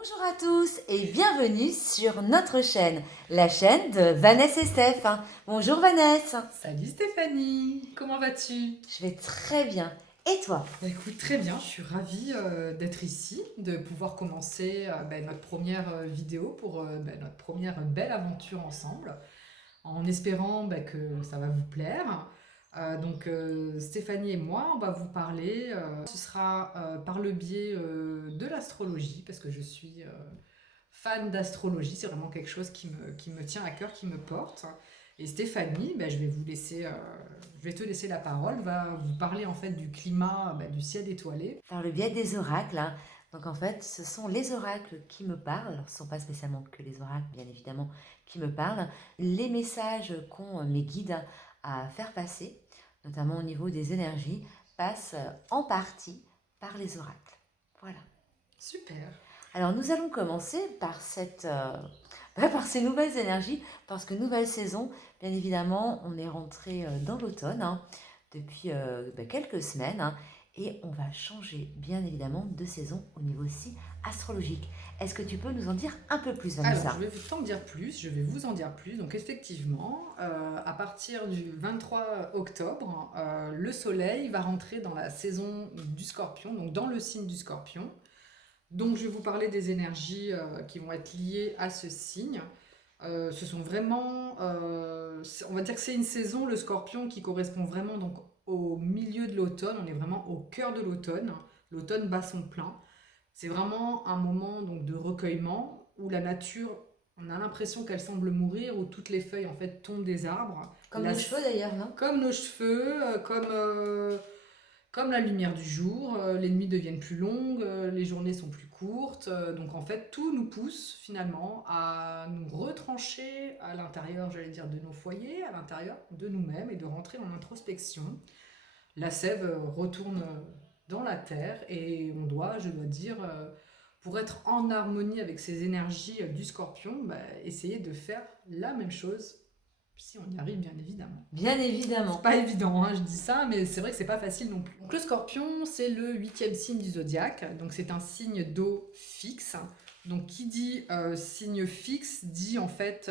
Bonjour à tous et bienvenue sur notre chaîne, la chaîne de Vanessa et Steph. Bonjour Vanessa. Salut Stéphanie, comment vas-tu? Je vais très bien. Et toi? Bah écoute, très bien, je suis ravie d'être ici, de pouvoir commencer notre première vidéo pour notre première belle aventure ensemble, en espérant que ça va vous plaire. Stéphanie et moi, on va vous parler, ce sera par le biais de l'astrologie, parce que je suis fan d'astrologie, c'est vraiment quelque chose qui me tient à cœur, qui me porte. Et Stéphanie, je vais te laisser la parole, va vous parler en fait du climat, du ciel étoilé. Par le biais des oracles. Donc en fait, ce sont les oracles qui me parlent. Alors, ce ne sont pas spécialement que les oracles, bien évidemment, qui me parlent. Les messages qu'ont mes guides à faire passer, notamment au niveau des énergies, passent en partie par les oracles. Voilà. Super. Alors nous allons commencer par par ces nouvelles énergies, parce que nouvelle saison, bien évidemment, on est rentré dans l'automne depuis quelques semaines et on va changer bien évidemment de saison au niveau aussi astrologique. Est-ce que tu peux nous en dire un peu plus, Alors, Vanessa? je vais t'en dire plus, je vais vous en dire plus. Donc effectivement, à partir du 23 octobre, le Soleil va rentrer dans la saison du Scorpion, donc dans le signe du Scorpion. Donc je vais vous parler des énergies qui vont être liées à ce signe. Ce sont vraiment, on va dire que c'est une saison, le Scorpion, qui correspond vraiment donc au milieu de l'automne. On est vraiment au cœur de l'automne. L'automne bat son plein. C'est vraiment un moment donc de recueillement où la nature, on a l'impression qu'elle semble mourir, où toutes les feuilles en fait tombent des arbres. Comme nos cheveux d'ailleurs, non? Comme nos cheveux, comme la lumière du jour, les nuits deviennent plus longues, les journées sont plus courtes. Donc en fait, tout nous pousse finalement à nous retrancher à l'intérieur, j'allais dire, de nos foyers, à l'intérieur de nous-mêmes et de rentrer en introspection. La sève retourne dans la terre et je dois dire, pour être en harmonie avec ces énergies du scorpion, essayer de faire la même chose si on y arrive, bien évidemment. Bien C'est évidemment. pas évident, hein, je dis ça, mais c'est vrai que c'est pas facile non plus. Donc, le scorpion, c'est le huitième signe du zodiaque, donc c'est un signe d'eau fixe. Donc qui dit signe fixe dit en fait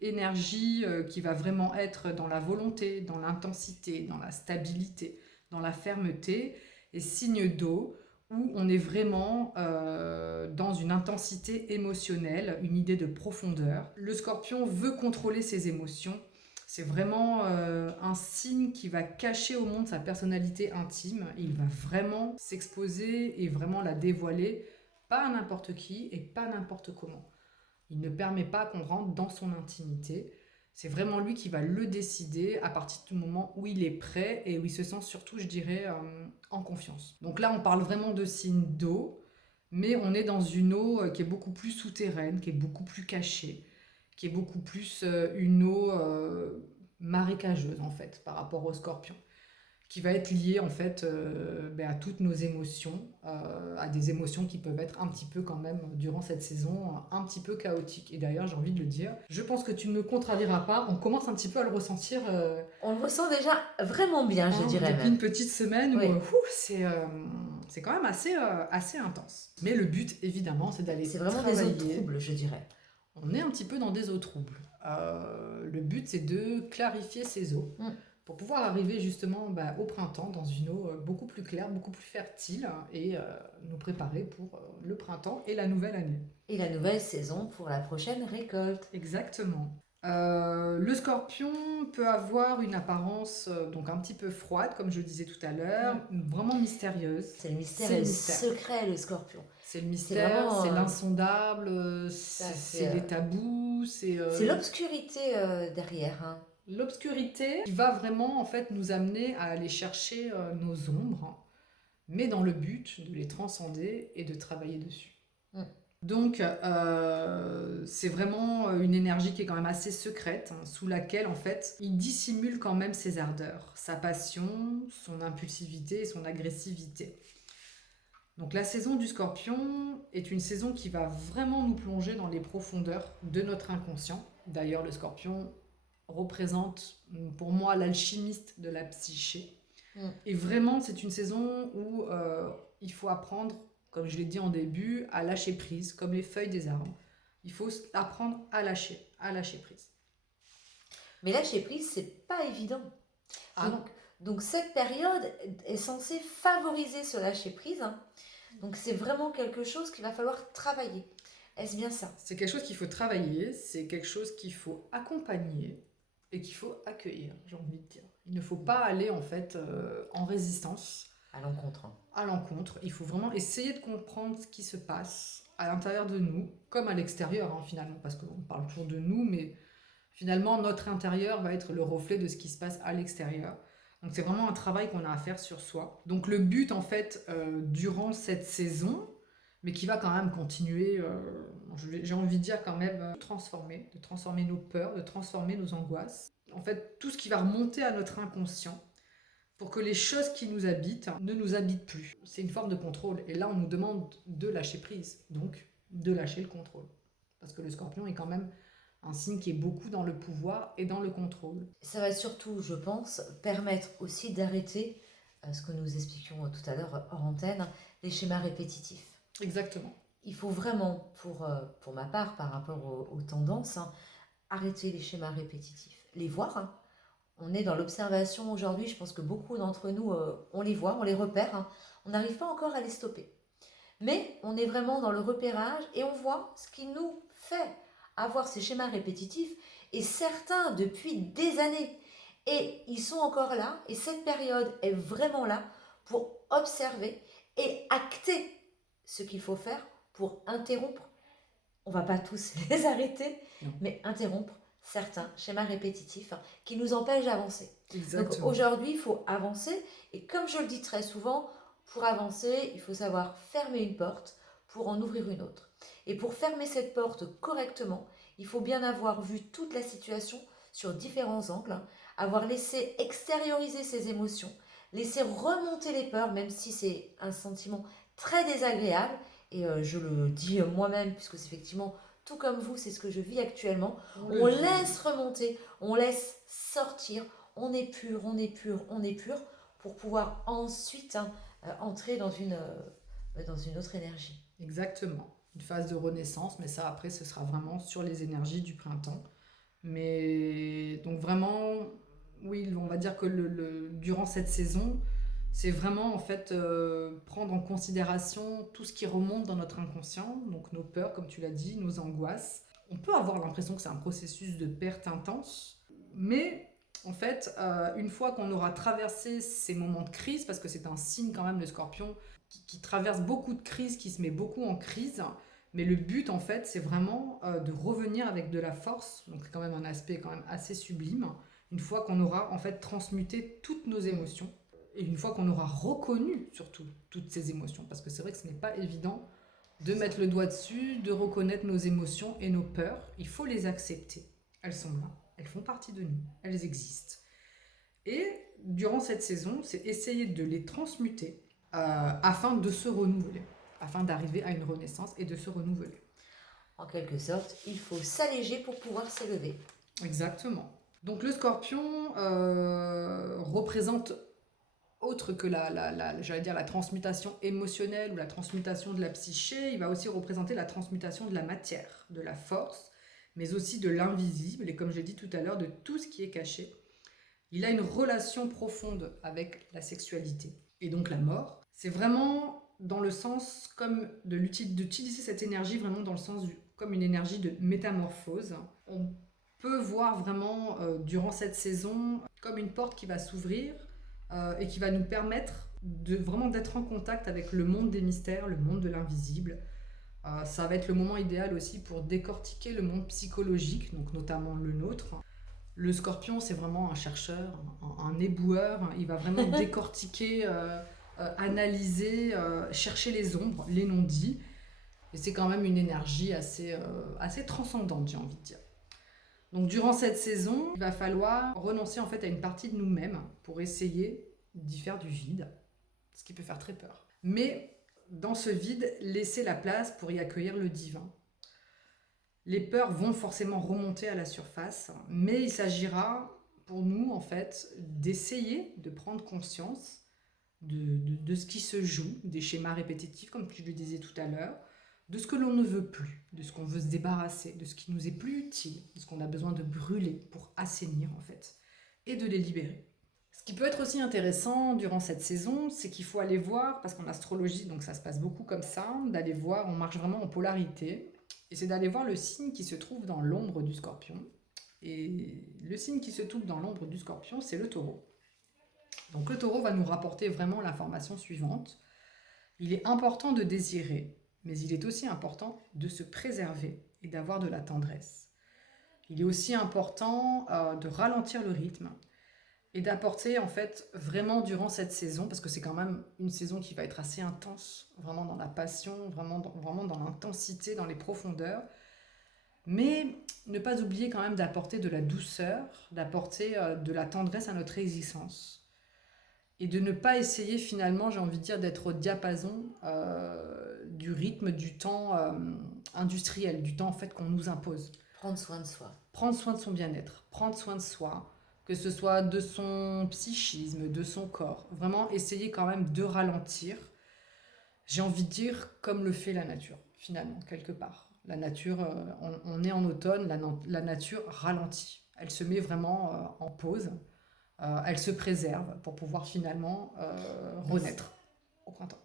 énergie qui va vraiment être dans la volonté, dans l'intensité, dans la stabilité, dans la fermeté, et signe d'eau où on est vraiment dans une intensité émotionnelle, une idée de profondeur. Le scorpion veut contrôler ses émotions. C'est vraiment un signe qui va cacher au monde sa personnalité intime. Il va vraiment s'exposer et vraiment la dévoiler, pas à n'importe qui et pas n'importe comment. Il ne permet pas qu'on rentre dans son intimité. C'est vraiment lui qui va le décider à partir du moment où il est prêt et où il se sent surtout, je dirais, en confiance. Donc là, on parle vraiment de signe d'eau, mais on est dans une eau qui est beaucoup plus souterraine, qui est beaucoup plus cachée, qui est beaucoup plus une eau marécageuse en fait par rapport au scorpion, qui va être liée en fait à toutes nos émotions, à des émotions qui peuvent être un petit peu quand même durant cette saison un petit peu chaotiques. Et d'ailleurs j'ai envie de le dire, je pense que tu ne me contrediras pas, on commence un petit peu à le ressentir On le ressent déjà vraiment bien, je dirais depuis une même. petite semaine où Oui. c'est quand même assez intense. Mais le but évidemment c'est d'aller C'est vraiment des eaux travailler. troubles, je dirais. On est un petit peu dans des eaux troubles. Le but, c'est de clarifier ces eaux Mm. pour pouvoir arriver justement au printemps dans une eau beaucoup plus claire, beaucoup plus fertile et nous préparer pour le printemps et la nouvelle année. Et la nouvelle saison pour la prochaine récolte. Exactement. Le scorpion peut avoir une apparence donc un petit peu froide, comme je le disais tout à l'heure, vraiment mystérieuse. C'est le mystère C'est et le le mystère. secret, le scorpion. C'est le C'est mystère, vraiment. c'est l'insondable, Ça, c'est les tabous, c'est l'obscurité derrière. l'obscurité qui va vraiment en fait nous amener à aller chercher nos ombres, mais dans le but de les transcender et de travailler dessus. Mm. Donc c'est vraiment une énergie qui est quand même assez secrète, hein, sous laquelle en fait il dissimule quand même ses ardeurs, sa passion, son impulsivité et son agressivité. Donc la saison du Scorpion est une saison qui va vraiment nous plonger dans les profondeurs de notre inconscient. D'ailleurs, le Scorpion représente pour moi l'alchimiste de la psyché. Mm. Et vraiment, c'est une saison où il faut apprendre comme je l'ai dit en début, à lâcher prise, comme les feuilles des arbres. Il faut apprendre à lâcher prise. Mais lâcher prise, c'est pas évident. Ah Donc, non, donc cette période est censée favoriser ce lâcher prise, hein. Donc c'est vraiment quelque chose qu'il va falloir travailler. Est-ce bien ça? c'est quelque chose qu'il faut travailler, c'est quelque chose qu'il faut accompagner et qu'il faut accueillir, j'ai envie de dire. Il ne faut pas aller en fait en résistance À l'encontre, hein. à l'encontre. Il faut vraiment essayer de comprendre ce qui se passe à l'intérieur de nous, comme à l'extérieur hein, finalement, parce qu'on parle toujours de nous, mais finalement notre intérieur va être le reflet de ce qui se passe à l'extérieur. Donc c'est vraiment un travail qu'on a à faire sur soi. Donc le but en fait durant cette saison, mais qui va quand même continuer, j'ai envie de dire quand même, de transformer nos peurs, de transformer nos angoisses. En fait, tout ce qui va remonter à notre inconscient pour que les choses qui nous habitent ne nous habitent plus. C'est une forme de contrôle. Et là, on nous demande de lâcher prise, donc de lâcher le contrôle. Parce que le scorpion est quand même un signe qui est beaucoup dans le pouvoir et dans le contrôle. Ça va surtout, je pense, permettre aussi d'arrêter ce que nous expliquions tout à l'heure hors antenne, les schémas répétitifs. Exactement. Il faut vraiment, pour ma part, par rapport aux tendances, hein, arrêter les schémas répétitifs. Les voir, hein. On est dans l'observation aujourd'hui, je pense que beaucoup d'entre nous, on les voit, on les repère, hein. On n'arrive pas encore à les stopper. Mais on est vraiment dans le repérage et on voit ce qui nous fait avoir ces schémas répétitifs, et certains depuis des années. Et ils sont encore là, et cette période est vraiment là pour observer et acter ce qu'il faut faire pour interrompre. On ne va pas tous les arrêter, Non. mais interrompre certains schémas répétitifs qui nous empêchent d'avancer. Donc Exactement. aujourd'hui, il faut avancer, et comme je le dis très souvent, pour avancer, il faut savoir fermer une porte pour en ouvrir une autre. Et pour fermer cette porte correctement, il faut bien avoir vu toute la situation sur différents angles, hein, avoir laissé extérioriser ses émotions, laisser remonter les peurs, même si c'est un sentiment très désagréable. Et je le dis moi-même, puisque c'est effectivement, tout comme vous, c'est ce que je vis actuellement. On laisse remonter, on laisse sortir, on épure, on épure, on épure, pour pouvoir ensuite entrer dans une autre énergie. Exactement. Une phase de renaissance, mais ça après ce sera vraiment sur les énergies du printemps. Mais donc vraiment, oui, on va dire que durant cette saison, c'est vraiment en fait prendre en considération tout ce qui remonte dans notre inconscient, donc nos peurs, comme tu l'as dit, nos angoisses. On peut avoir l'impression que c'est un processus de perte intense, mais en fait, une fois qu'on aura traversé ces moments de crise, parce que c'est un signe quand même, le scorpion, qui traverse beaucoup de crises, qui se met beaucoup en crise, mais le but en fait, c'est vraiment de revenir avec de la force, donc c'est quand même un aspect quand même assez sublime, une fois qu'on aura en fait transmuté toutes nos émotions, et une fois qu'on aura reconnu surtout toutes ces émotions, parce que c'est vrai que ce n'est pas évident de mettre le doigt dessus, de reconnaître nos émotions et nos peurs. Il faut les accepter. Elles sont là, elles font partie de nous, elles existent. Et durant cette saison, c'est essayer de les transmuter afin de se renouveler, afin d'arriver à une renaissance et de se renouveler. En quelque sorte, il faut s'alléger pour pouvoir s'élever. Exactement. Donc le scorpion représente autre que j'allais dire la transmutation émotionnelle ou la transmutation de la psyché, il va aussi représenter la transmutation de la matière, de la force, mais aussi de l'invisible, et comme j'ai dit tout à l'heure, de tout ce qui est caché. Il a une relation profonde avec la sexualité et donc la mort. C'est vraiment dans le sens comme d'utiliser cette énergie vraiment dans le sens comme une énergie de métamorphose. On peut voir vraiment durant cette saison comme une porte qui va s'ouvrir et qui va nous permettre vraiment d'être en contact avec le monde des mystères, le monde de l'invisible. Ça va être le moment idéal aussi pour décortiquer le monde psychologique, donc notamment le nôtre. Le scorpion, c'est vraiment un chercheur, un éboueur. Il va vraiment décortiquer, analyser, chercher les ombres, les non-dits. Et c'est quand même une énergie assez transcendante, j'ai envie de dire. Donc durant cette saison, il va falloir renoncer en fait à une partie de nous-mêmes pour essayer d'y faire du vide, ce qui peut faire très peur. Mais dans ce vide, laisser la place pour y accueillir le divin. Les peurs vont forcément remonter à la surface, mais il s'agira pour nous en fait d'essayer de prendre conscience de ce qui se joue, des schémas répétitifs, comme je le disais tout à l'heure, de ce que l'on ne veut plus, de ce qu'on veut se débarrasser, de ce qui nous est plus utile, de ce qu'on a besoin de brûler pour assainir en fait, et de les libérer. Ce qui peut être aussi intéressant durant cette saison, c'est qu'il faut aller voir, parce qu'en astrologie, donc ça se passe beaucoup comme ça, d'aller voir, on marche vraiment en polarité, et c'est d'aller voir le signe qui se trouve dans l'ombre du Scorpion. Et le signe qui se trouve dans l'ombre du Scorpion, c'est le Taureau. Donc le Taureau va nous rapporter vraiment l'information suivante. Il est important de désirer, mais il est aussi important de se préserver et d'avoir de la tendresse. Il est aussi important de ralentir le rythme et d'apporter en fait vraiment durant cette saison, parce que c'est quand même une saison qui va être assez intense, vraiment dans la passion, vraiment dans l'intensité, dans les profondeurs, mais ne pas oublier quand même d'apporter de la douceur, d'apporter de la tendresse à notre existence. Et de ne pas essayer finalement, j'ai envie de dire, d'être au diapason du rythme du temps industriel, du temps en fait qu'on nous impose. Prendre soin de soi. Prendre soin de son bien-être, prendre soin de soi, que ce soit de son psychisme, de son corps. Vraiment essayer quand même de ralentir, j'ai envie de dire, comme le fait la nature, finalement, quelque part. La nature, on est en automne, la nature ralentit. Elle se met vraiment en pause. Elle se préserve pour pouvoir finalement renaître au printemps,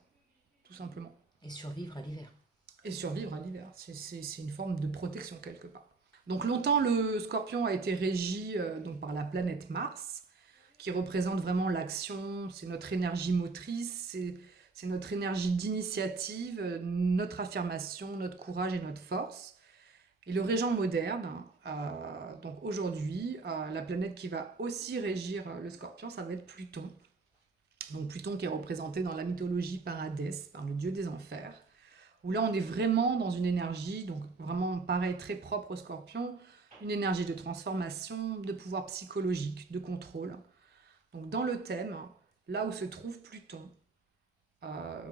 tout simplement. Et survivre à l'hiver. Et survivre à l'hiver, c'est une forme de protection quelque part. Donc longtemps, le Scorpion a été régi donc par la planète Mars, qui représente vraiment l'action, c'est notre énergie motrice, c'est notre énergie d'initiative, notre affirmation, notre courage et notre force. Et le régent moderne, donc aujourd'hui, la planète qui va aussi régir le Scorpion, ça va être Pluton. Donc Pluton qui est représenté dans la mythologie par Hadès, par le dieu des enfers, où là on est vraiment dans une énergie, donc vraiment pareil, très propre au Scorpion, une énergie de transformation, de pouvoir psychologique, de contrôle. Donc dans le thème, là où se trouve Pluton,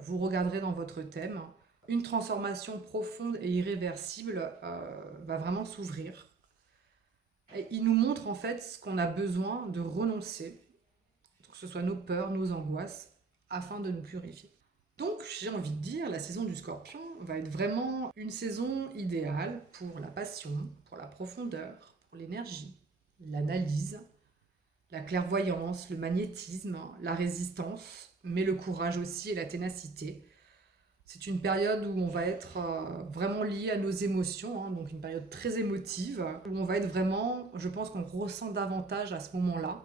vous regarderez dans votre thème, une transformation profonde et irréversible va vraiment s'ouvrir. Et il nous montre en fait ce qu'on a besoin de renoncer, que ce soit nos peurs, nos angoisses, afin de nous purifier. Donc j'ai envie de dire, la saison du Scorpion va être vraiment une saison idéale pour la passion, pour la profondeur, pour l'énergie, l'analyse, la clairvoyance, le magnétisme, la résistance, mais le courage aussi et la ténacité. C'est une période où on va être vraiment lié à nos émotions, donc une période très émotive, où on va être vraiment, je pense qu'on ressent davantage à ce moment-là,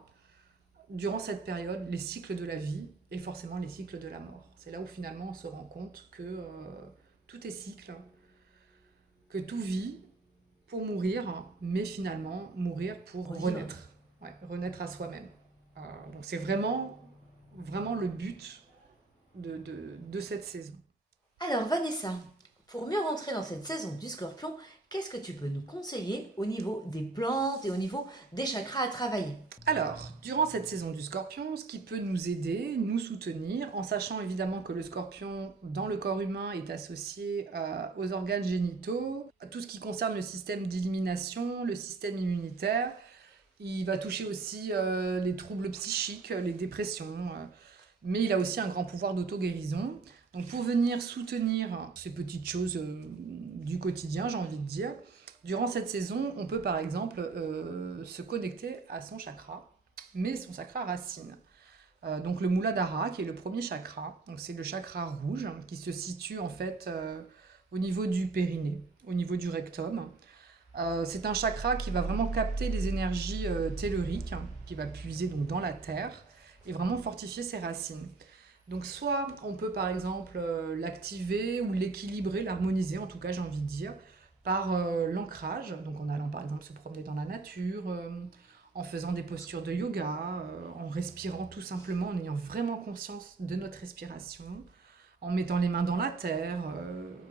durant cette période, les cycles de la vie et forcément les cycles de la mort. C'est là où finalement on se rend compte que tout est cycle, que tout vit pour mourir, mais finalement mourir pour renaître. Ouais, renaître à soi-même. Donc c'est vraiment le but de cette saison. Alors Vanessa, pour mieux rentrer dans cette saison du Scorpion, qu'est-ce que tu peux nous conseiller au niveau des plantes et au niveau des chakras à travailler? Alors, durant cette saison du Scorpion, ce qui peut nous aider, nous soutenir, en sachant évidemment que le Scorpion dans le corps humain est associé aux organes génitaux, à tout ce qui concerne le système d'élimination, le système immunitaire. Il va toucher aussi les troubles psychiques, les dépressions, mais il a aussi un grand pouvoir d'auto-guérison. Donc pour venir soutenir ces petites choses du quotidien, j'ai envie de dire, durant cette saison, on peut par exemple se connecter à son chakra, mais son chakra racine. Donc le Muladhara, qui est le premier chakra, donc c'est le chakra rouge, qui se situe en fait au niveau du périnée, au niveau du rectum. C'est un chakra qui va vraiment capter les énergies telluriques, qui va puiser donc dans la terre et vraiment fortifier ses racines. Donc soit on peut par exemple l'activer ou l'équilibrer, l'harmoniser en tout cas j'ai envie de dire, par l'ancrage, donc en allant par exemple se promener dans la nature, en faisant des postures de yoga, en respirant tout simplement, en ayant vraiment conscience de notre respiration, en mettant les mains dans la terre,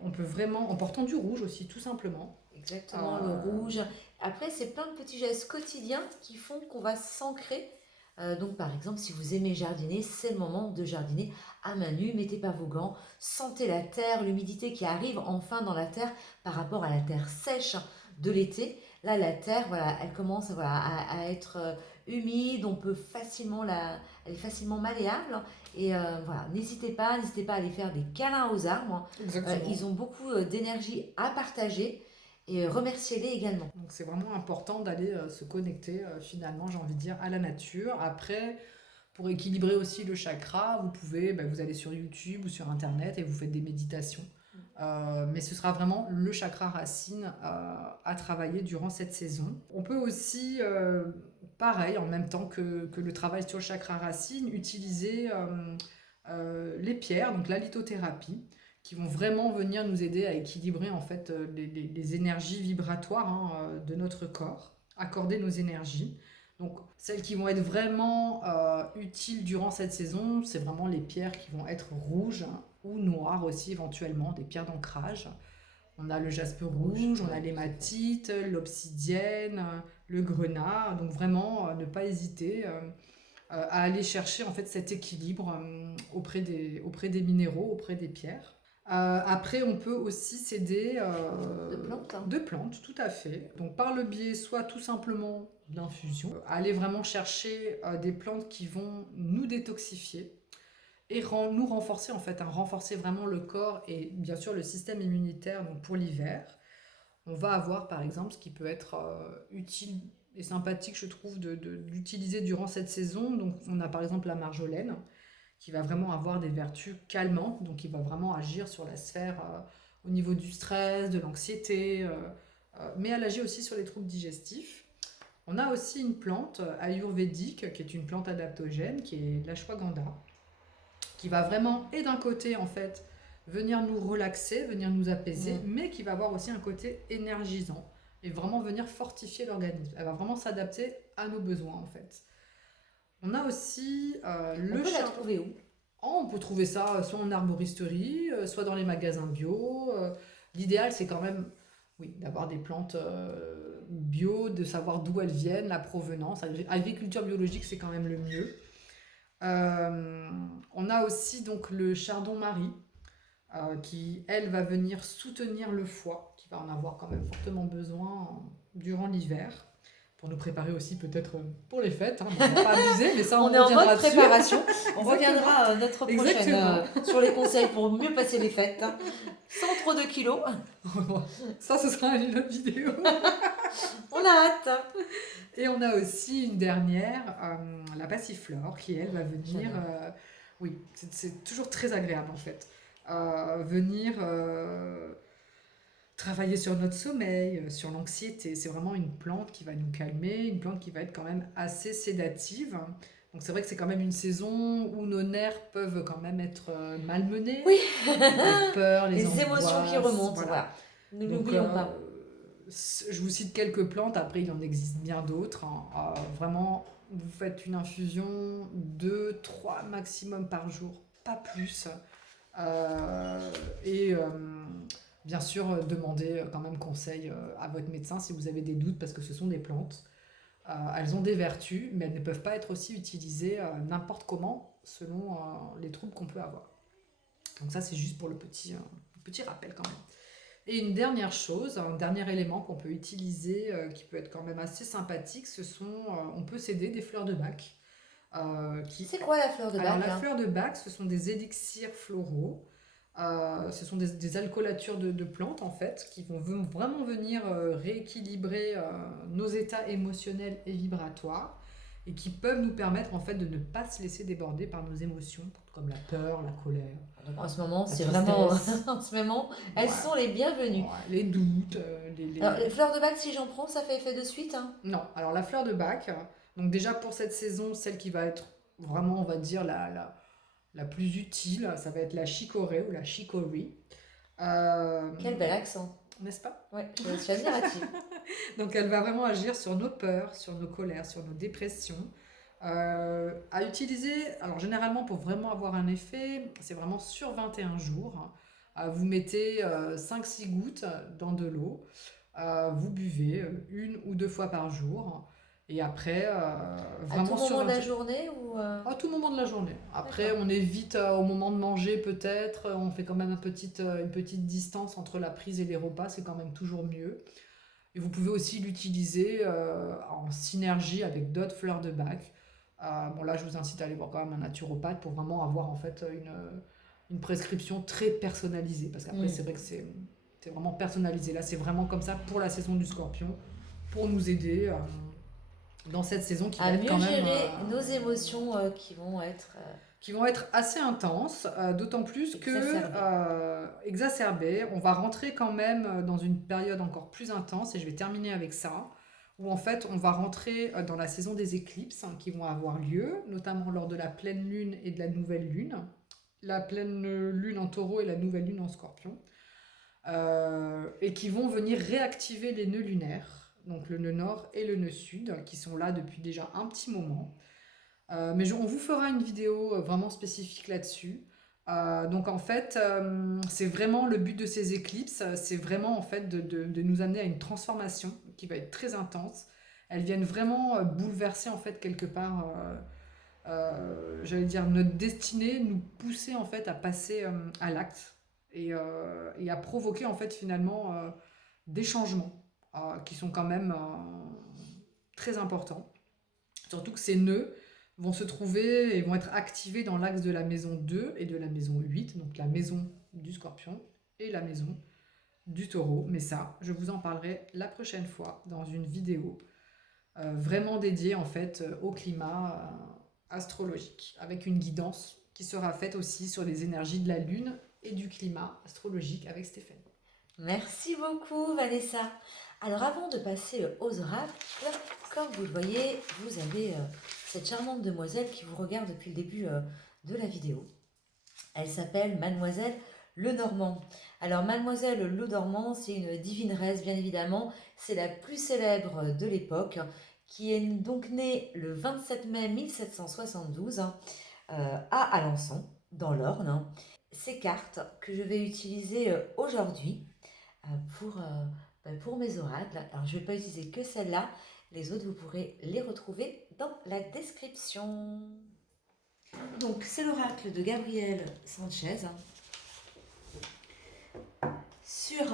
on peut vraiment, en portant du rouge aussi tout simplement. Exactement, le rouge. Après, c'est plein de petits gestes quotidiens qui font qu'on va s'ancrer. Donc par exemple, si vous aimez jardiner, c'est le moment de jardiner à main nue, mettez pas vos gants, sentez la terre, l'humidité qui arrive enfin dans la terre par rapport à la terre sèche de l'été. Là, la terre, voilà, elle commence voilà, à être humide, elle est facilement malléable. Et voilà, n'hésitez pas à aller faire des câlins aux arbres. Exactement. Ils ont beaucoup d'énergie à partager et remerciez-les également. Donc c'est vraiment important d'aller se connecter finalement, j'ai envie de dire, à la nature. Après, pour équilibrer aussi le chakra, vous pouvez, vous allez sur YouTube ou sur Internet et vous faites des méditations. Mais ce sera vraiment le chakra racine à travailler durant cette saison. On peut aussi, pareil, en même temps que le travail sur le chakra racine, utiliser les pierres, donc la lithothérapie, qui vont vraiment venir nous aider à équilibrer en fait les énergies vibratoires de notre corps, accorder nos énergies. Donc celles qui vont être vraiment utiles durant cette saison, c'est vraiment les pierres qui vont être rouges ou noires aussi éventuellement, des pierres d'ancrage. On a le jaspe rouge, on a l'hématite, l'obsidienne, le grenat. Donc vraiment, ne pas hésiter à aller chercher en fait cet équilibre auprès des minéraux, auprès des pierres. Après, on peut aussi s'aider de plantes, tout à fait. Donc par le biais soit tout simplement d'infusion, aller vraiment chercher des plantes qui vont nous détoxifier et nous renforcer en fait, renforcer vraiment le corps et bien sûr le système immunitaire donc pour l'hiver. On va avoir par exemple ce qui peut être utile et sympathique je trouve d'utiliser durant cette saison. Donc on a par exemple la marjolaine qui va vraiment avoir des vertus calmantes, donc qui va vraiment agir sur la sphère au niveau du stress, de l'anxiété, mais elle agit aussi sur les troubles digestifs. On a aussi une plante ayurvédique qui est une plante adaptogène, qui est l'ashwagandha, qui va vraiment, et d'un côté en fait, venir nous relaxer, venir nous apaiser, mais qui va avoir aussi un côté énergisant et vraiment venir fortifier l'organisme. Elle va vraiment s'adapter à nos besoins en fait. On a aussi On peut la trouver où? On peut trouver ça soit en arboristerie, soit dans les magasins bio. L'idéal, c'est quand même d'avoir des plantes bio, de savoir d'où elles viennent, la provenance. Agriculture biologique, c'est quand même le mieux. On a aussi donc le chardon-marie, qui, elle, va venir soutenir le foie, qui va en avoir quand même fortement besoin durant l'hiver. Pour nous préparer aussi peut-être pour les fêtes. On ne va pas abuser, mais ça on est en mode préparation. On reviendra notre prochaine sur les conseils pour mieux passer les fêtes, sans trop de kilos. Ça, ce sera une autre vidéo. On a hâte. Et on a aussi une dernière, la passiflore, qui elle va venir... c'est toujours très agréable en fait. Venir... travailler sur notre sommeil, sur l'anxiété. C'est vraiment une plante qui va nous calmer, une plante qui va être quand même assez sédative. Donc c'est vrai que c'est quand même une saison où nos nerfs peuvent quand même être malmenés. Oui. Les peurs, les émotions qui remontent. Voilà. Ne l'oublions pas. Je vous cite quelques plantes, après il en existe bien d'autres. Vraiment, vous faites une infusion 2-3 maximum par jour, pas plus. Bien sûr, demandez quand même conseil à votre médecin si vous avez des doutes, parce que ce sont des plantes. Elles ont des vertus, mais elles ne peuvent pas être aussi utilisées n'importe comment, selon les troubles qu'on peut avoir. Donc ça, c'est juste pour le petit rappel quand même. Et une dernière chose, un dernier élément qu'on peut utiliser, qui peut être quand même assez sympathique, on peut s'aider des fleurs de Bach. C'est quoi la fleur de Bach? Alors, la fleur de Bach, ce sont des élixirs floraux. Ce sont des alcoolatures de plantes en fait qui vont vraiment venir rééquilibrer nos états émotionnels et vibratoires et qui peuvent nous permettre en fait de ne pas se laisser déborder par nos émotions comme la peur, la colère. Donc, en ce moment, c'est vraiment en ce moment, elles sont les bienvenues. Les doutes, Alors, les fleurs de Bach, si j'en prends, ça fait effet de suite Non, alors la fleur de Bach, donc déjà pour cette saison, celle qui va être vraiment, on va dire la plus utile, ça va être la chicorée ou la chicory. Quel bel accent. N'est-ce pas? Oui, je suis admirative. Donc elle va vraiment agir sur nos peurs, sur nos colères, sur nos dépressions. À utiliser, alors généralement pour vraiment avoir un effet, c'est vraiment sur 21 jours. Vous mettez 5-6 gouttes dans de l'eau. Vous buvez 1 ou 2 fois par jour. Et après, vraiment à tout moment de la journée ou à tout moment de la journée. Après, on évite au moment de manger peut-être. On fait quand même une petite distance entre la prise et les repas. C'est quand même toujours mieux. Et vous pouvez aussi l'utiliser en synergie avec d'autres fleurs de bac. Bon là, je vous incite à aller voir quand même un naturopathe pour vraiment avoir en fait une prescription très personnalisée. Parce qu'après, c'est vrai que c'est vraiment personnalisé. Là, c'est vraiment comme ça pour la saison du Scorpion, pour nous aider dans cette saison qui va À être mieux quand même gérer nos émotions qui vont être assez intenses, d'autant plus que exacerbées. exacerbées. On va rentrer quand même dans une période encore plus intense, et je vais terminer avec ça, où en fait on va rentrer dans la saison des éclipses qui vont avoir lieu, notamment lors de la pleine lune et de la nouvelle lune. La pleine lune en taureau et la nouvelle lune en scorpion. Et qui vont venir réactiver les nœuds lunaires, donc le nœud nord et le nœud sud, qui sont là depuis déjà un petit moment. Mais on vous fera une vidéo vraiment spécifique là-dessus. Donc en fait, c'est vraiment le but de ces éclipses, c'est vraiment en fait de nous amener à une transformation qui va être très intense. Elles viennent vraiment bouleverser en fait quelque part, j'allais dire, notre destinée, nous pousser en fait à passer à l'acte et à provoquer en fait finalement des changements qui sont quand même très importants. Surtout que ces nœuds vont se trouver et vont être activés dans l'axe de la maison 2 et de la maison 8, donc la maison du Scorpion et la maison du Taureau. Mais ça, je vous en parlerai la prochaine fois dans une vidéo vraiment dédiée en fait au climat astrologique, avec une guidance qui sera faite aussi sur les énergies de la Lune et du climat astrologique avec Stéphanie. Merci beaucoup Vanessa. Alors avant de passer aux oracles, comme vous le voyez, vous avez cette charmante demoiselle qui vous regarde depuis le début de la vidéo. Elle s'appelle Mademoiselle Lenormand. Alors Mademoiselle Lenormand, c'est une divineresse bien évidemment, c'est la plus célèbre de l'époque, qui est donc née le 27 mai 1772 à Alençon, dans l'Orne. Ces cartes que je vais utiliser aujourd'hui pour mes oracles. Alors, je ne vais pas utiliser que celle-là. Les autres, vous pourrez les retrouver dans la description. Donc, c'est l'oracle de Gabriel Sanchez sur,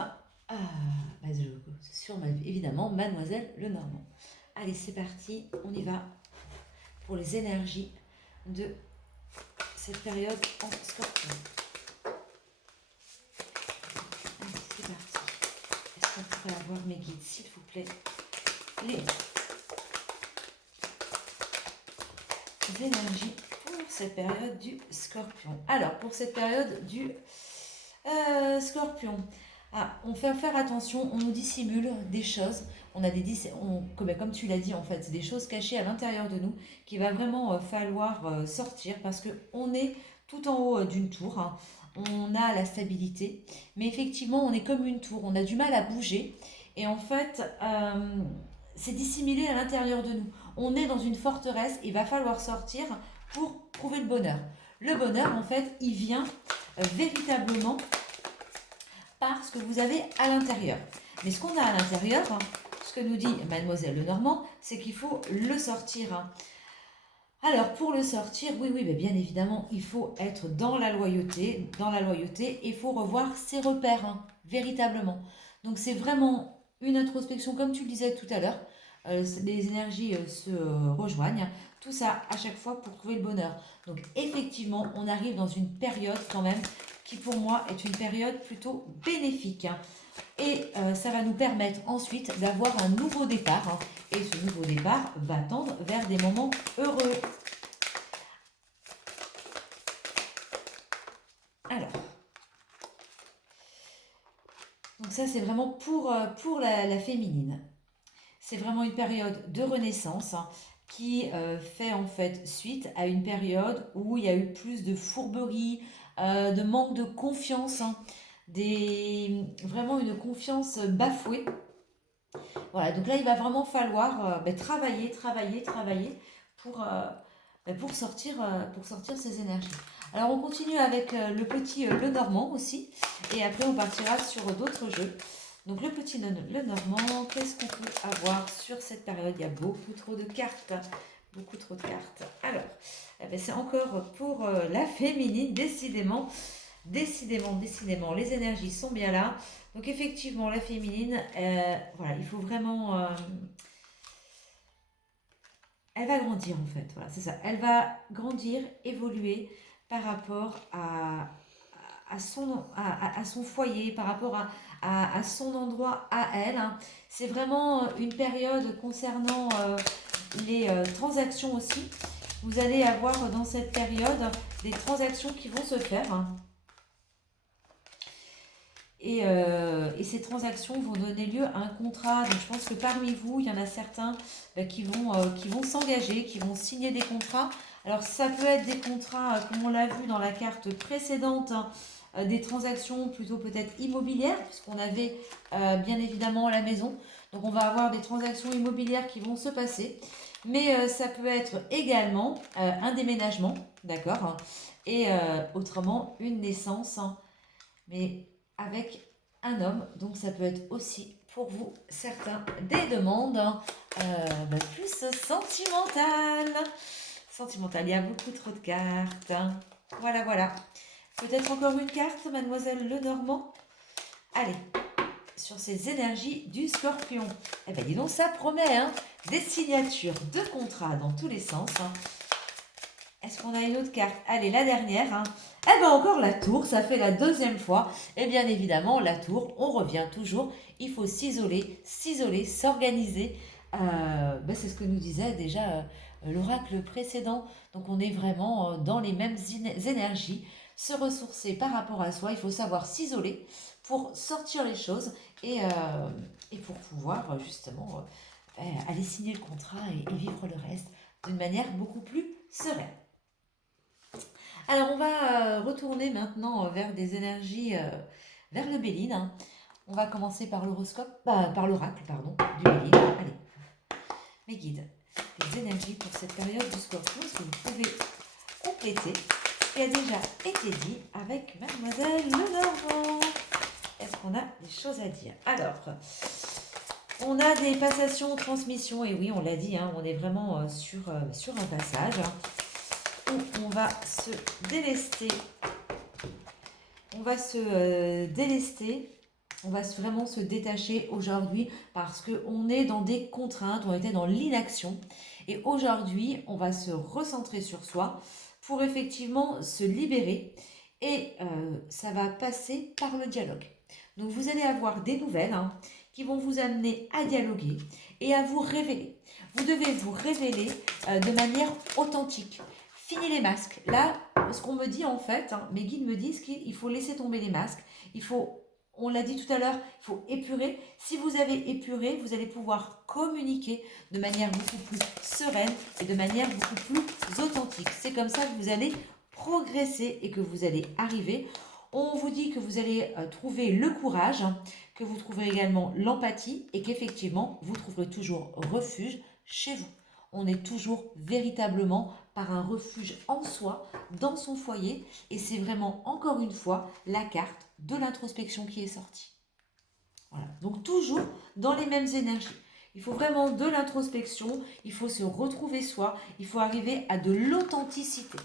évidemment, Mademoiselle Lenormand. Allez, c'est parti. On y va pour les énergies de cette période en Scorpion. On pourrait avoir mes guides, s'il vous plaît. Les énergies pour cette période du Scorpion. Alors, pour cette période du Scorpion, on fait faire attention, on nous dissimule des choses. On a comme tu l'as dit, en fait, c'est des choses cachées à l'intérieur de nous qu'il va vraiment falloir sortir parce qu'on est tout en haut d'une tour. Hein. On a la stabilité, mais effectivement, on est comme une tour, on a du mal à bouger, et en fait, c'est dissimulé à l'intérieur de nous. On est dans une forteresse, il va falloir sortir pour trouver le bonheur. Le bonheur, en fait, il vient véritablement par ce que vous avez à l'intérieur. Mais ce qu'on a à l'intérieur, ce que nous dit Mademoiselle Lenormand, c'est qu'il faut le sortir. Alors, pour le sortir, oui, mais bien évidemment, il faut être dans la loyauté, il faut revoir ses repères, véritablement. Donc, c'est vraiment une introspection, comme tu le disais tout à l'heure, les énergies se rejoignent, tout ça à chaque fois pour trouver le bonheur. Donc, effectivement, on arrive dans une période quand même qui, pour moi, est une période plutôt bénéfique. Et ça va nous permettre ensuite d'avoir un nouveau départ. Et ce nouveau départ va tendre vers des moments heureux. Alors, donc ça c'est vraiment pour la féminine. C'est vraiment une période de renaissance qui fait en fait suite à une période où il y a eu plus de fourberie, de manque de confiance, vraiment une confiance bafouée. Voilà, donc là, il va vraiment falloir travailler pour sortir ces énergies. Alors, on continue avec le petit Lenormand aussi, et après, on partira sur d'autres jeux. Donc, le petit Lenormand, qu'est-ce qu'on peut avoir sur cette période? Il y a beaucoup trop de cartes. Alors, c'est encore pour la féminine, décidément, les énergies sont bien là. Donc effectivement, la féminine, voilà, il faut vraiment... elle va grandir en fait, voilà, c'est ça. Elle va grandir, évoluer par rapport à son foyer, par rapport à son endroit à elle, hein. C'est vraiment une période concernant les transactions aussi. Vous allez avoir dans cette période des transactions qui vont se faire, hein. Et ces transactions vont donner lieu à un contrat. Donc je pense que parmi vous, il y en a certains qui vont s'engager, qui vont signer des contrats. Alors ça peut être des contrats, comme on l'a vu dans la carte précédente, hein, des transactions plutôt peut-être immobilières, puisqu'on avait bien évidemment la maison. Donc on va avoir des transactions immobilières qui vont se passer. Mais ça peut être également un déménagement, d'accord, hein, et autrement une naissance, hein, mais avec un homme. Donc ça peut être aussi pour vous certains des demandes plus sentimentales. Sentimentales, il y a beaucoup trop de cartes. Voilà, voilà. Peut-être encore une carte, mademoiselle Lenormand. Allez, sur ces énergies du Scorpion. Eh bien dis donc, ça promet, hein, des signatures de contrats dans tous les sens, hein. Est-ce qu'on a une autre carte? Allez, la dernière, hein. Eh bien encore la tour, ça fait la deuxième fois. Et bien évidemment, la tour, on revient toujours. Il faut s'isoler, s'organiser. C'est ce que nous disait déjà l'oracle précédent. Donc on est vraiment dans les mêmes énergies. Se ressourcer par rapport à soi, il faut savoir s'isoler pour sortir les choses et pour pouvoir justement aller signer le contrat et vivre le reste d'une manière beaucoup plus sereine. Alors, on va retourner maintenant vers des énergies, vers le Béline, hein. On va commencer par l'horoscope, par l'oracle, pardon, du Béline. Allez, mes guides, les énergies pour cette période du Scorpion, est-ce que vous pouvez compléter ce qui a déjà été dit avec Mademoiselle Lenormand? Est-ce qu'on a des choses à dire? Alors, on a des passations, transmissions, et oui, on l'a dit, hein, on est vraiment sur un passage, hein, où on va se délester. On va se délester. On va vraiment se détacher aujourd'hui parce qu'on est dans des contraintes, on était dans l'inaction. Et aujourd'hui, on va se recentrer sur soi pour effectivement se libérer. Et ça va passer par le dialogue. Donc vous allez avoir des nouvelles, hein, qui vont vous amener à dialoguer et à vous révéler. Vous devez vous révéler de manière authentique. Fini les masques. Là, ce qu'on me dit en fait, hein, mes guides me disent qu'il faut laisser tomber les masques. Il faut, on l'a dit tout à l'heure, il faut épurer. Si vous avez épuré, vous allez pouvoir communiquer de manière beaucoup plus sereine et de manière beaucoup plus authentique. C'est comme ça que vous allez progresser et que vous allez arriver. On vous dit que vous allez trouver le courage, hein, que vous trouverez également l'empathie et qu'effectivement, vous trouverez toujours refuge chez vous. On est toujours véritablement par un refuge en soi, dans son foyer, et c'est vraiment, encore une fois, la carte de l'introspection qui est sortie. Voilà, donc toujours dans les mêmes énergies. Il faut vraiment de l'introspection, il faut se retrouver soi, il faut arriver à de l'authenticité.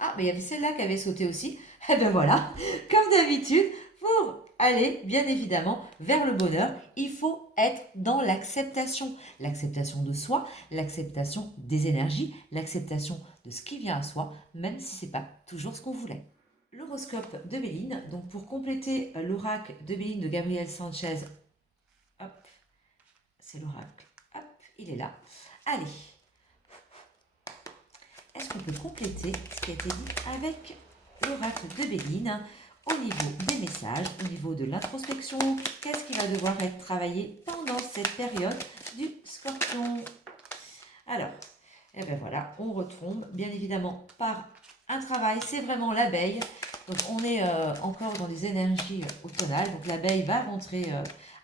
Ah, mais il y avait celle-là qui avait sauté aussi. Eh ben voilà, comme d'habitude, pour aller bien évidemment vers le bonheur, il faut être dans l'acceptation. L'acceptation de soi, l'acceptation des énergies, l'acceptation de ce qui vient à soi, même si ce n'est pas toujours ce qu'on voulait. L'horoscope de Béline, donc pour compléter l'oracle de Béline de Gabriel Sanchez, hop, c'est l'oracle, hop, il est là. Allez, est-ce qu'on peut compléter ce qui a été dit avec l'oracle de Béline au niveau des messages, au niveau de l'introspection? Qu'est-ce qui va devoir être travaillé pendant cette période du Scorpion? Alors, et bien voilà, on retombe bien évidemment par un travail, c'est vraiment l'abeille. Donc on est encore dans des énergies automnales, donc l'abeille va rentrer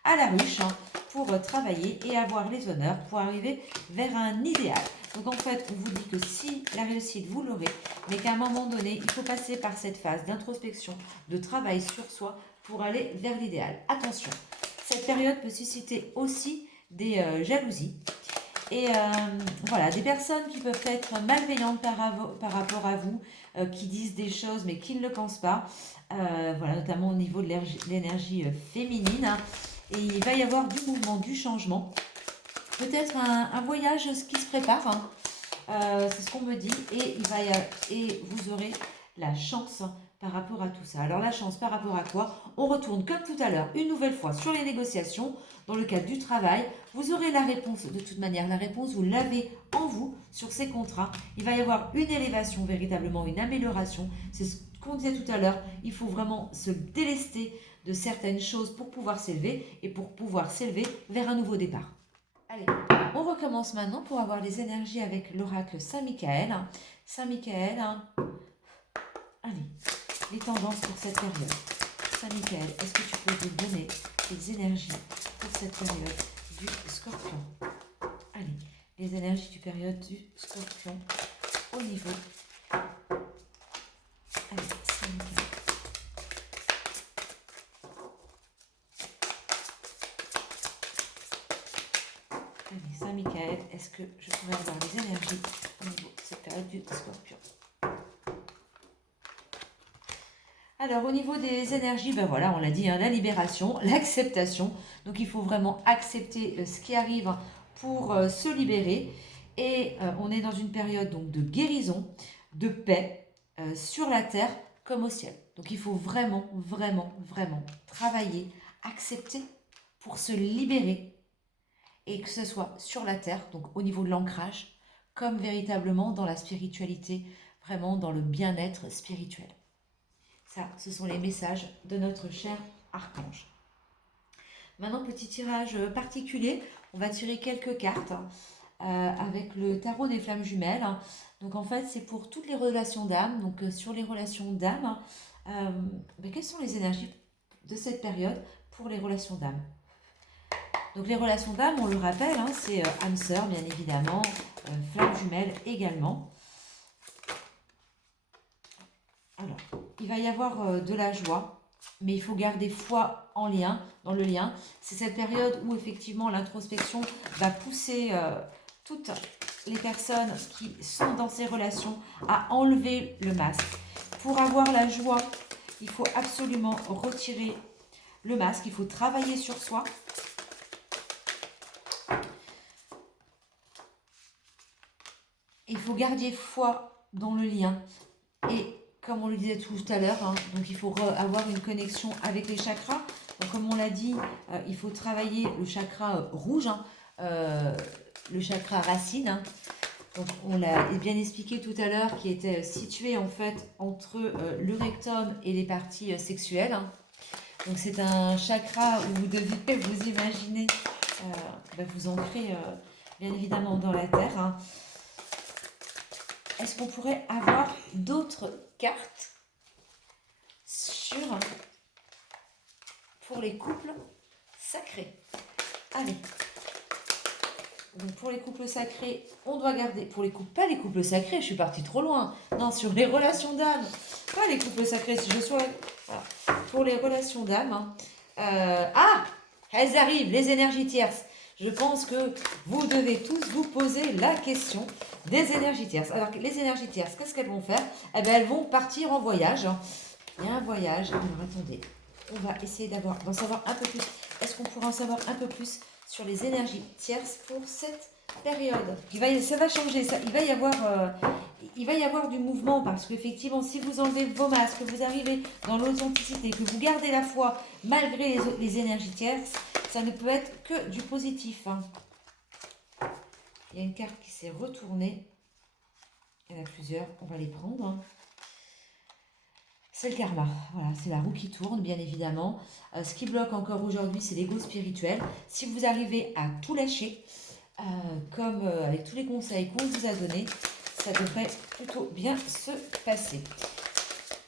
à la ruche, hein, pour travailler et avoir les honneurs pour arriver vers un idéal. Donc en fait, on vous dit que si la réussite, vous l'aurez, mais qu'à un moment donné, il faut passer par cette phase d'introspection, de travail sur soi pour aller vers l'idéal. Attention, cette période peut susciter aussi des jalousies Et voilà, des personnes qui peuvent être malveillantes par rapport à vous, qui disent des choses mais qui ne le pensent pas. Voilà, notamment au niveau de l'énergie féminine, hein. Et il va y avoir du mouvement, du changement. Peut-être un voyage qui se prépare, hein. C'est ce qu'on me dit. Et vous aurez la chance par rapport à tout ça. Alors la chance par rapport à quoi? On retourne comme tout à l'heure, une nouvelle fois sur les négociations. Dans le cadre du travail, vous aurez la réponse de toute manière. La réponse, vous l'avez en vous sur ces contrats. Il va y avoir une élévation, véritablement une amélioration. C'est ce qu'on disait tout à l'heure. Il faut vraiment se délester de certaines choses pour pouvoir s'élever et pour pouvoir s'élever vers un nouveau départ. Allez, on recommence maintenant pour avoir les énergies avec l'oracle Saint-Michael. Saint-Michael, allez, les tendances pour cette période. Saint-Michael, est-ce que tu peux nous donner les énergies pour cette période du Scorpion? Allez, les énergies du période du Scorpion au niveau. Allez, Saint-Michael. Allez, Saint-Michael, est-ce que je pourrais avoir les énergies au niveau de cette période du Scorpion? Alors, au niveau des énergies, ben voilà, on l'a dit, hein, la libération, l'acceptation. Donc, il faut vraiment accepter ce qui arrive pour se libérer. Et on est dans une période donc, de guérison, de paix sur la terre comme au ciel. Donc, il faut vraiment, vraiment, vraiment travailler, accepter pour se libérer. Et que ce soit sur la terre, donc au niveau de l'ancrage, comme véritablement dans la spiritualité, vraiment dans le bien-être spirituel. Ça, ce sont les messages de notre cher archange. Maintenant, petit tirage particulier. On va tirer quelques cartes avec le tarot des flammes jumelles. Donc, en fait, c'est pour toutes les relations d'âme. Donc, sur les relations d'âme, quelles sont les énergies de cette période pour les relations d'âme? Donc, les relations d'âme, on le rappelle, hein, c'est âme sœur, bien évidemment, flammes jumelles également. Alors, il va y avoir de la joie, mais il faut garder foi dans le lien. C'est cette période où effectivement l'introspection va pousser toutes les personnes qui sont dans ces relations à enlever le masque. Pour avoir la joie, il faut absolument retirer le masque, il faut travailler sur soi. Il faut garder foi dans le lien et comme on le disait tout à l'heure, hein, donc il faut avoir une connexion avec les chakras. Donc comme on l'a dit, il faut travailler le chakra rouge, hein, le chakra racine. Hein. Donc on l'a bien expliqué tout à l'heure, qui était situé en fait entre le rectum et les parties sexuelles. Hein. Donc c'est un chakra où vous devez vous imaginer vous ancrer bien évidemment dans la terre. Hein. Est-ce qu'on pourrait avoir d'autres cartes pour les couples sacrés? Allez. Donc pour les couples sacrés, on doit garder... pas les couples sacrés, je suis partie trop loin. Non, sur les relations d'âme. Pas les couples sacrés, si je suis... Voilà. Pour les relations d'âme. Elles arrivent, les énergies tierces. Je pense que vous devez tous vous poser la question des énergies tierces. Alors, les énergies tierces, qu'est-ce qu'elles vont faire? Eh bien, elles vont partir en voyage. Il y a un voyage. Alors, attendez. On va essayer d'en savoir un peu plus. Est-ce qu'on pourra en savoir un peu plus sur les énergies tierces pour cette période? Ça va changer. Il va y avoir du mouvement parce qu'effectivement, si vous enlevez vos masques, que vous arrivez dans l'authenticité, que vous gardez la foi malgré les énergies tierces, ça ne peut être que du positif. Hein. Il y a une carte qui s'est retournée. Il y en a plusieurs. On va les prendre. Hein. C'est le karma. Voilà, c'est la roue qui tourne, bien évidemment. Ce qui bloque encore aujourd'hui, c'est l'ego spirituel. Si vous arrivez à tout lâcher, comme avec tous les conseils qu'on vous a donnés, ça devrait plutôt bien se passer.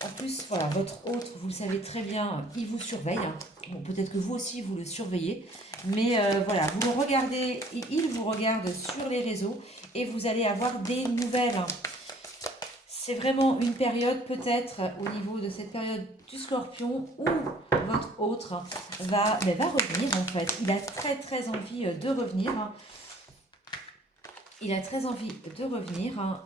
En plus, voilà, votre hôte, vous le savez très bien, il vous surveille. Hein. Bon, peut-être que vous aussi, vous le surveillez. Mais voilà, vous le regardez, il vous regarde sur les réseaux et vous allez avoir des nouvelles. Hein. C'est vraiment une période, peut-être, au niveau de cette période du Scorpion, où votre hôte va revenir, en fait. Il a très, très envie de revenir. Hein. Il a très envie de revenir hein,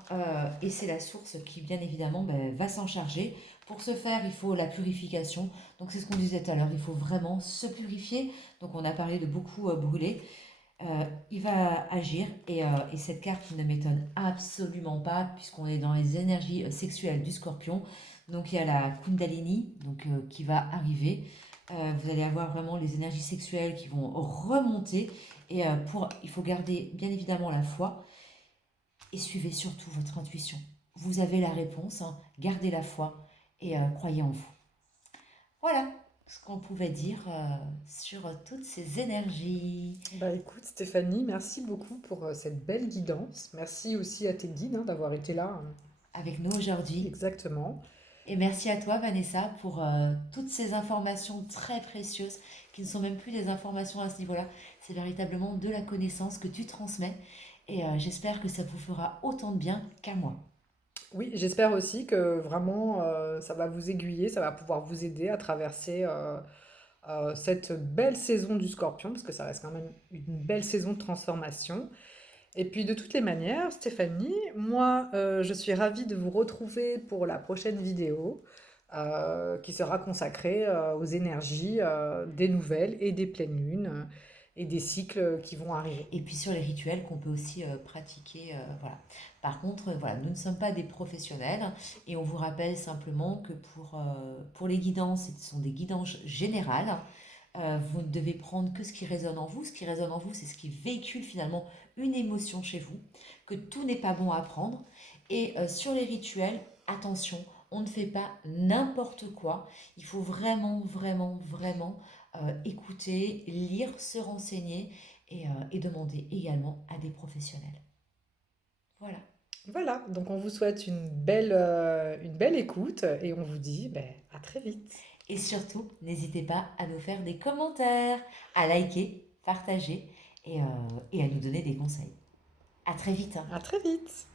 et c'est la source qui, bien évidemment, va s'en charger. Pour ce faire, il faut la purification. Donc, c'est ce qu'on disait tout à l'heure, il faut vraiment se purifier. Donc, on a parlé de beaucoup brûler. Il va agir et cette carte ne m'étonne absolument pas puisqu'on est dans les énergies sexuelles du scorpion. Donc il y a la Kundalini donc, qui va arriver. Vous allez avoir vraiment les énergies sexuelles qui vont remonter et il faut garder bien évidemment la foi et suivez surtout votre intuition. Vous avez la réponse, hein, gardez la foi et croyez en vous. Voilà ce qu'on pouvait dire sur toutes ces énergies. Bah écoute Stéphanie, merci beaucoup pour cette belle guidance. Merci aussi à tes guides hein, d'avoir été là. Avec nous aujourd'hui. Exactement. Et merci à toi, Vanessa, pour toutes ces informations très précieuses, qui ne sont même plus des informations à ce niveau-là. C'est véritablement de la connaissance que tu transmets. Et j'espère que ça vous fera autant de bien qu'à moi. Oui, j'espère aussi que vraiment ça va vous aiguiller, ça va pouvoir vous aider à traverser cette belle saison du Scorpion, parce que ça reste quand même une belle saison de transformation. Et puis de toutes les manières, Stéphanie, moi je suis ravie de vous retrouver pour la prochaine vidéo qui sera consacrée aux énergies des nouvelles et des pleines lunes et des cycles qui vont arriver. Et puis sur les rituels qu'on peut aussi pratiquer. Voilà. Par contre, voilà, nous ne sommes pas des professionnels et on vous rappelle simplement que pour les guidances, ce sont des guidances générales. Vous ne devez prendre que ce qui résonne en vous. Ce qui résonne en vous, c'est ce qui véhicule finalement une émotion chez vous, que tout n'est pas bon à prendre. Et sur les rituels, attention, on ne fait pas n'importe quoi. Il faut vraiment, vraiment, vraiment écouter, lire, se renseigner et demander également à des professionnels. Voilà. Voilà, donc on vous souhaite une belle écoute et on vous dit ben, à très vite. Et surtout, n'hésitez pas à nous faire des commentaires, à liker, partager et à nous donner des conseils. À très vite, hein. À très vite.